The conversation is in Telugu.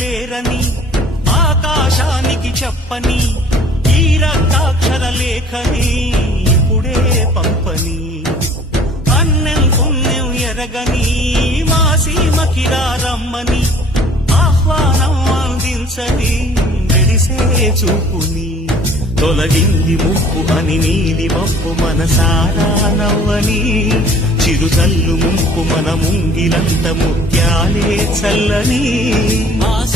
లేరని ఆకాశానికి చెప్పని ఈ రక్తాక్షర లేఖని ఇప్పుడే పంపని. అన్నం పుణ్యం ఎరగని మా సీమకి రమ్మని ఆహ్వానం అందించని మెడిసే చూపుని. తొలగింది ముప్పు అని నీలి మప్పు మనసారా నవ్వని. చిరుతల్లు ముంపు మన ముంగిలంత ముత్యాలే చల్లని. ఆశా